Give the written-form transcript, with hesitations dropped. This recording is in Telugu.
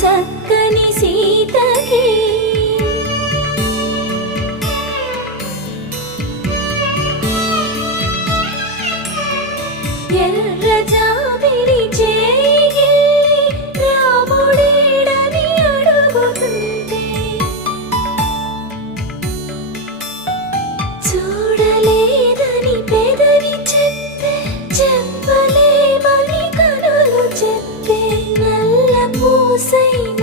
చక్కని సీతకి ఎర్ర జాబిలి చేయి రాముడేడని అడుగుతుంటే చూడలేదని పెదవి చెప్పే చెప్పలేమని కనులు చెప్పే నల్ల పూసైన